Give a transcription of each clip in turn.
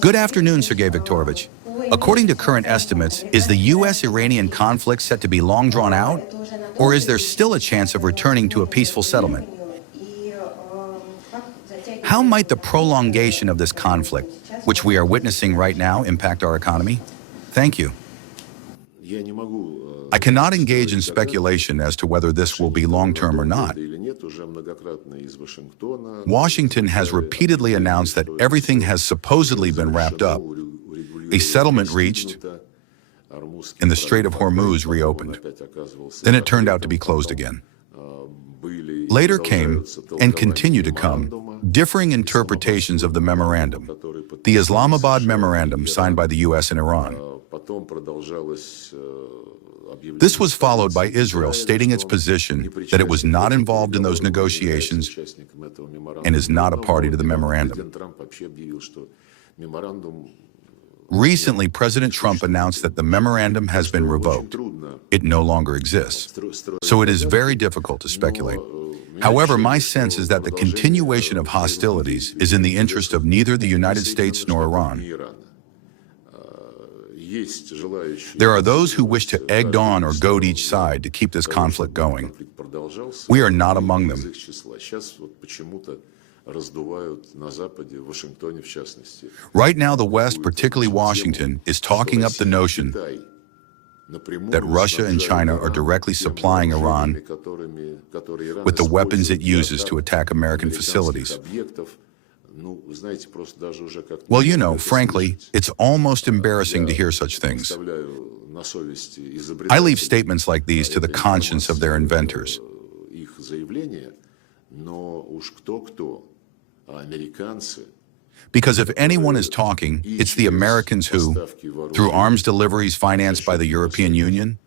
Good afternoon, Sergey Viktorovich. According to current estimates, is the U.S.-Iranian conflict set to be long drawn out? Or is there still a chance of returning to a peaceful settlement? How might the prolongation of this conflict, which we are witnessing right now, impact our economy? Thank you. I cannot engage in speculation as to whether this will be long-term or not. Washington has repeatedly announced that everything has supposedly been wrapped up. A settlement reached, and the Strait of Hormuz reopened. Then it turned out to be closed again. Later came, and continue to come, differing interpretations of the memorandum, the Islamabad Memorandum signed by the U.S. and Iran. This was followed by Israel stating its position that it was not involved in those negotiations and is not a party to the memorandum. Recently, President Trump announced that the memorandum has been revoked. It no longer exists. So it is very difficult to speculate. However, my sense is that the continuation of hostilities is in the interest of neither the United States nor Iran. There are those who wish to egg on or goad each side to keep this conflict going. We are not among them. Right now, the West, particularly Washington, is talking up the notion that Russia and China are directly supplying Iran with the weapons it uses to attack American facilities. Well, you know, frankly, it's almost embarrassing to hear such things. I leave statements like these to the conscience of their inventors. Because if anyone is talking, it's the Americans who, through arms deliveries financed by the European Union,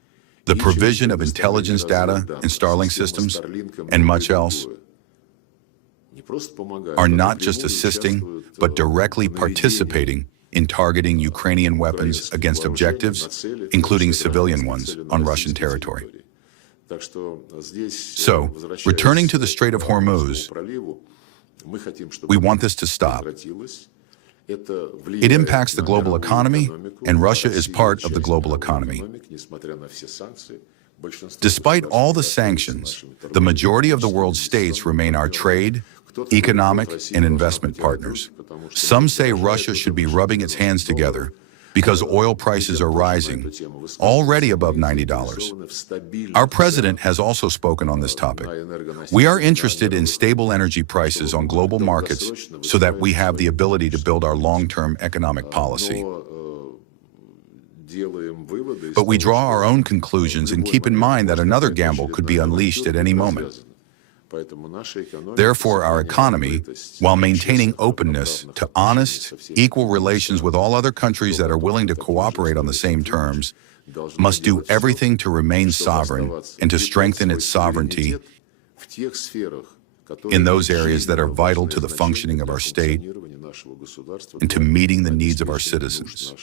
the provision of intelligence data and Starlink systems, and much else, are not just assisting, but directly participating in targeting Ukrainian weapons against objectives, including civilian ones, on Russian territory. So, returning to the Strait of Hormuz, we want this to stop. It impacts the global economy, and Russia is part of the global economy. Despite all the sanctions, the majority of the world's states remain our trade, economic, and investment partners. Some say Russia should be rubbing its hands together because oil prices are rising, already above $90. Our president has also spoken on this topic. We are interested in stable energy prices on global markets so that we have the ability to build our long-term economic policy. But we draw our own conclusions and keep in mind that another gamble could be unleashed at any moment. Therefore, our economy, while maintaining openness to honest, equal relations with all other countries that are willing to cooperate on the same terms, must do everything to remain sovereign and to strengthen its sovereignty in those areas that are vital to the functioning of our state and to meeting the needs of our citizens.